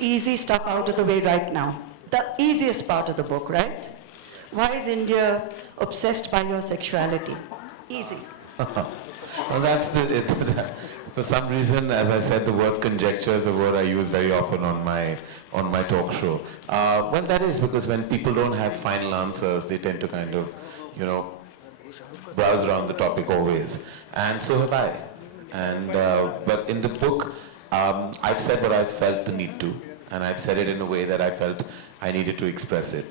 easy stuff out of the way right now. The easiest part of the book, right? Why is India obsessed by your sexuality? Easy. Well, that's for some reason, as I said, the word conjecture is a word I use very often on my talk show. Well, that is because when people don't have final answers, they tend to kind of, browse around the topic always. And so have I. And but in the book, I've said what I felt the need to, and I've said it in a way that I felt I needed to express it.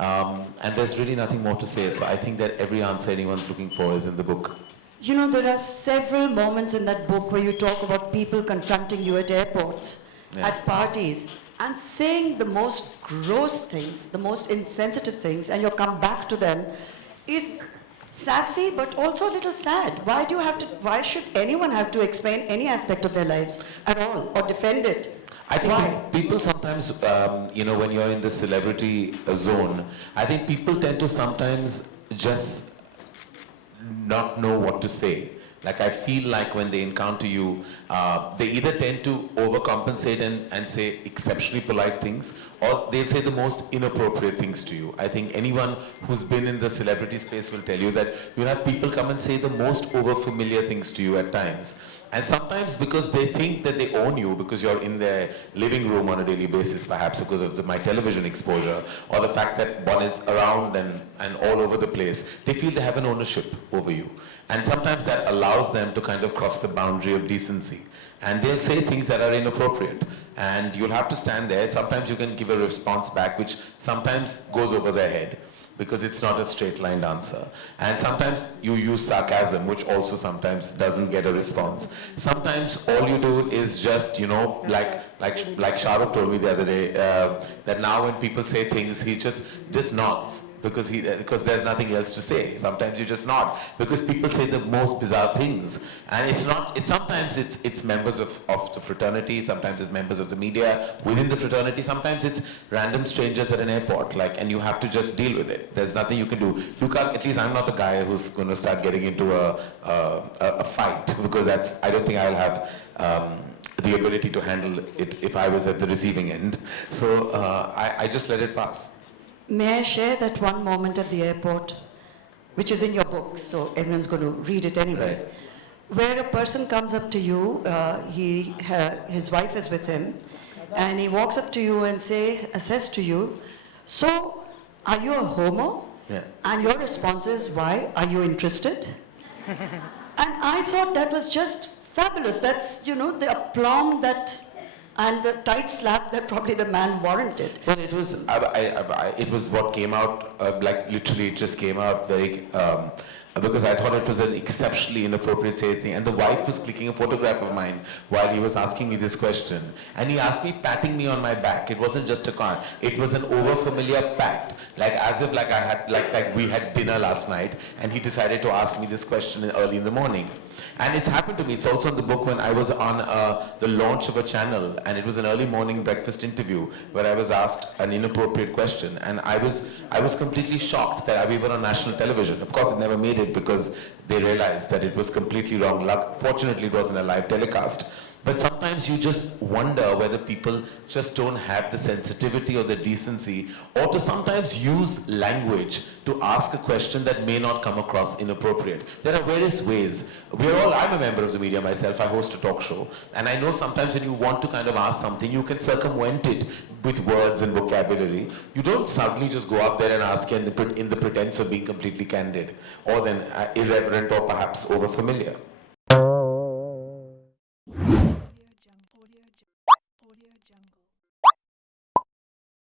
And there's really nothing more to say. So I think that every answer anyone's looking for is in the book. You know, there are several moments in that book where you talk about people confronting you at airports, at parties, and saying the most gross things, the most insensitive things, and you come back to them is sassy but also a little sad. Why should anyone have to explain any aspect of their lives at all or defend it? I think people sometimes, when you're in the celebrity zone, I think people tend to sometimes just not know what to say. Like I feel like when they encounter you, they either tend to overcompensate and say exceptionally polite things, or they'll say the most inappropriate things to you. I think anyone who's been in the celebrity space will tell you that you'll have people come and say the most overfamiliar things to you at times. And sometimes because they think that they own you, because you're in their living room on a daily basis, perhaps because of my television exposure, or the fact that one is around and all over the place, they feel they have an ownership over you. And sometimes that allows them to kind of cross the boundary of decency. And they'll say things that are inappropriate. And you'll have to stand there. Sometimes you can give a response back, which sometimes goes over their head, because it's not a straight-lined answer. And sometimes you use sarcasm, which also sometimes doesn't get a response. Sometimes all you do is just, like Shah Rukh told me the other day, that now when people say things, he just nods. Because there's nothing else to say. Sometimes you just nod because people say the most bizarre things, and sometimes it's members of the fraternity, sometimes it's members of the media within the fraternity, sometimes it's random strangers at an airport, and you have to just deal with it. There's nothing you can do. You can't. At least I'm not the guy who's going to start getting into a fight, because I don't think I'll have the ability to handle it if I was at the receiving end. So I just let it pass. May I share that one moment at the airport, which is in your book, so everyone's going to read it anyway, where a person comes up to you, his wife is with him, and he walks up to you and says to you, "So, are you a homo?" Yeah. And your response is, "Why? Are you interested?" And I thought that was just fabulous. That's, the aplomb and the tight slap that probably the man warranted. Well, it was what came out, literally it just came out very, because I thought it was an exceptionally inappropriate thing. And the wife was clicking a photograph of mine while he was asking me this question. And he asked me, patting me on my back. It wasn't just a car. It was an overfamiliar pat. As if I had, we had dinner last night, and he decided to ask me this question early in the morning. And it's happened to me. It's also in the book when I was on the launch of a channel, and it was an early morning breakfast interview where I was asked an inappropriate question, and I was completely shocked that we were on national television. Of course, it never made it because they realized that it was completely wrong. Fortunately, it wasn't a live telecast. But sometimes you just wonder whether people just don't have the sensitivity or the decency, or to sometimes use language to ask a question that may not come across inappropriate. There are various ways. I'm a member of the media myself. I host a talk show. And I know sometimes when you want to kind of ask something, you can circumvent it with words and vocabulary. You don't suddenly just go up there and ask in the pretense of being completely candid, or then irreverent or perhaps overfamiliar.